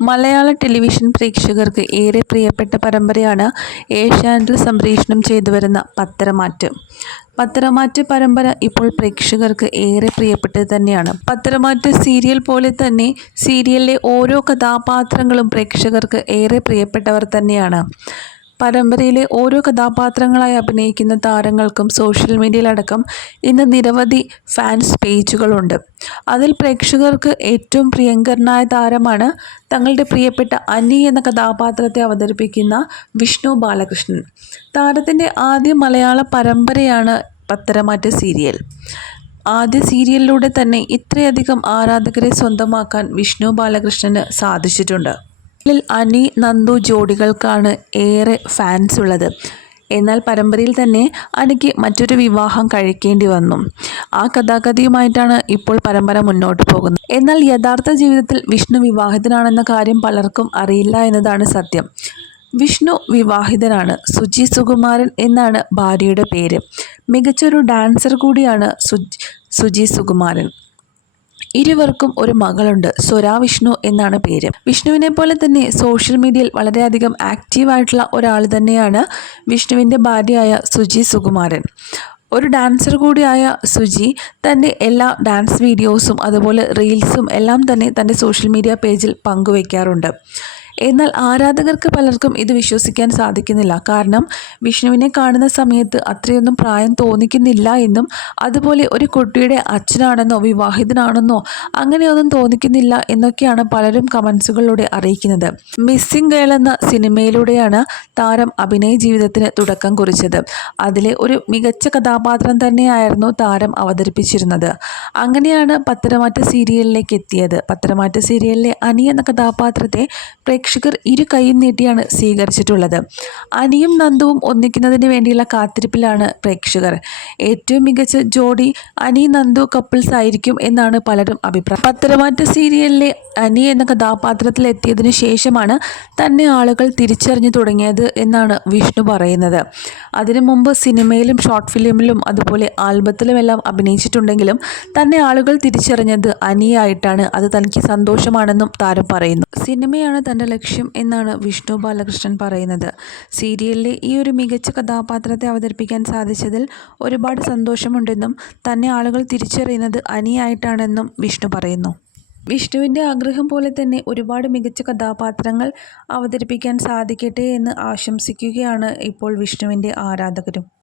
മലയാള television പ്രേക്ഷകർക്ക് ഏറെ പ്രിയപ്പെട്ട പരമ്പരയാണ് ഏഷ്യാനെറ്റിൽ സംപ്രേഷണം ചെയ്തു വരുന്ന പത്തരമാറ്റ് പത്തരമാറ്റ് പരമ്പര ഇപ്പോൾ പ്രേക്ഷകർക്ക് ഏറെ പ്രിയപ്പെട്ടത് തന്നെയാണ്. പത്തരമാറ്റ് സീരിയൽ പോലെ തന്നെ സീരിയലിലെ ഓരോ കഥാപാത്രങ്ങളും പ്രേക്ഷകർക്ക് ഏറെ പ്രിയപ്പെട്ടവർ തന്നെയാണ്. പരമ്പരയിലെ ഓരോ കഥാപാത്രങ്ങളായി അഭിനയിക്കുന്ന താരങ്ങൾക്കും സോഷ്യൽ മീഡിയയിലടക്കം ഇന്ന് നിരവധി ഫാൻസ് പേജുകളുണ്ട് അതിൽ പ്രേക്ഷകർക്ക് ഏറ്റവും പ്രിയങ്കരനായ താരമാണ് തങ്ങളുടെ പ്രിയപ്പെട്ട അനി എന്ന കഥാപാത്രത്തെ അവതരിപ്പിക്കുന്ന വിഷ്ണു ബാലകൃഷ്ണൻ. താരത്തിന്റെ ആദ്യ മലയാള പരമ്പരയാണ് പത്തരമാറ്റ സീരിയൽ ആദ്യ സീരിയലിലൂടെ തന്നെ ഇത്രയധികം ആരാധകരെ സ്വന്തമാക്കാൻ വിഷ്ണു ബാലകൃഷ്ണന് സാധിച്ചിട്ടുണ്ട്. ഇതിൽ അനി നന്ദു ജോഡികൾക്കാണ് ഏറെ ഫാൻസ് ഉള്ളത്. എന്നാൽ പരമ്പരയിൽ തന്നെ അനിക്ക് മറ്റൊരു വിവാഹം കഴിക്കേണ്ടി വന്നു. ആ കഥാഗതിയുമായിട്ടാണ് ഇപ്പോൾ പരമ്പര മുന്നോട്ട് പോകുന്നത്. എന്നാൽ യഥാർത്ഥ ജീവിതത്തിൽ വിഷ്ണു വിവാഹിതനാണെന്ന കാര്യം പലർക്കും അറിയില്ല എന്നതാണ് സത്യം. വിഷ്ണു വിവാഹിതനാണ്. സുജി സുകുമാരൻ എന്നാണ് ഭാര്യയുടെ പേര്. മികച്ചൊരു ഡാൻസർ കൂടിയാണ് സുജി സുജി സുകുമാരൻ. ഇരുവർക്കും ഒരു മകളുണ്ട്. സ്വരാ വിഷ്ണു എന്നാണ് പേര്. വിഷ്ണുവിനെ പോലെ തന്നെ സോഷ്യൽ മീഡിയയിൽ വളരെയധികം ആക്റ്റീവായിട്ടുള്ള ഒരാൾ തന്നെയാണ് വിഷ്ണുവിന്റെ ഭാര്യയായ സുജി സുകുമാരൻ. ഒരു ഡാൻസർ കൂടിയായ സുജി തന്റെ എല്ലാ ഡാൻസ് വീഡിയോസും അതുപോലെ റീൽസും എല്ലാം തന്നെ തന്റെ സോഷ്യൽ മീഡിയ പേജിൽ പങ്കുവയ്ക്കാറുണ്ട് എന്നാൽ ആരാധകർക്ക് പലർക്കും ഇത് വിശ്വസിക്കാൻ സാധിക്കുന്നില്ല. കാരണം വിഷ്ണുവിനെ കാണുന്ന സമയത്ത് അത്രയൊന്നും പ്രായം തോന്നിക്കുന്നില്ല എന്നും അതുപോലെ ഒരു കുട്ടിയുടെ അച്ഛനാണെന്നോ വിവാഹിതനാണെന്നോ അങ്ങനെയൊന്നും തോന്നിക്കുന്നില്ല എന്നൊക്കെയാണ് പലരും കമൻസുകളിലൂടെ അറിയിക്കുന്നത്. മിസ്സിംഗ് ഗേൾ എന്ന സിനിമയിലൂടെയാണ് താരം അഭിനയ ജീവിതത്തിന് തുടക്കം കുറിച്ചത്. അതിലെ ഒരു മികച്ച കഥാപാത്രം തന്നെയായിരുന്നു താരം അവതരിപ്പിച്ചിരുന്നത്. അങ്ങനെയാണ് പത്തരമാറ്റ സീരിയലിലേക്ക് എത്തിയത്. പത്തരമാറ്റ സീരിയലിലെ അനി എന്ന കഥാപാത്രത്തെ പ്രേക്ഷകർ ഇരു കൈയും നീട്ടിയാണ് സ്വീകരിച്ചിട്ടുള്ളത്. അനിയും നന്ദുവും ഒന്നിക്കുന്നതിന് വേണ്ടിയുള്ള കാത്തിരിപ്പിലാണ് പ്രേക്ഷകർ. ഏറ്റവും മികച്ച ജോഡി അനി നന്ദു കപ്പിൾസ് ആയിരിക്കും എന്നാണ് പലരും അഭിപ്രായം. പത്തരമാറ്റ സീരിയലിലെ അനി എന്ന കഥാപാത്രത്തിൽ എത്തിയതിനു ശേഷമാണ് തന്നെ ആളുകൾ തിരിച്ചറിഞ്ഞു തുടങ്ങിയത് എന്നാണ് വിഷ്ണു പറയുന്നത്. അതിനു മുമ്പ് സിനിമയിലും ഷോർട്ട് ഫിലിമിലും അതുപോലെ ആൽബത്തിലുമെല്ലാം അഭിനയിച്ചിട്ടുണ്ടെങ്കിലും തന്നെ ആളുകൾ തിരിച്ചറിഞ്ഞത് അനിയായിട്ടാണ്. അത് തനിക്ക് സന്തോഷമാണെന്നും താരം പറയുന്നു. സിനിമയാണ് തന്റെ ലക്ഷ്യം എന്നാണ് വിഷ്ണു ബാലകൃഷ്ണൻ പറയുന്നത്. സീരിയലിലെ ഈ ഒരു മികച്ച കഥാപാത്രത്തെ അവതരിപ്പിക്കാൻ സാധിച്ചതിൽ ഒരുപാട് സന്തോഷമുണ്ടെന്നും തന്നെ ആളുകൾ തിരിച്ചറിയുന്നത് അനിയായിട്ടാണെന്നും വിഷ്ണു പറയുന്നു. വിഷ്ണുവിന്റെ ആഗ്രഹം പോലെ തന്നെ ഒരുപാട് മികച്ച കഥാപാത്രങ്ങൾ അവതരിപ്പിക്കാൻ സാധിക്കട്ടെ എന്ന് ആശംസിക്കുകയാണ് ഇപ്പോൾ വിഷ്ണുവിന്റെ ആരാധകരും.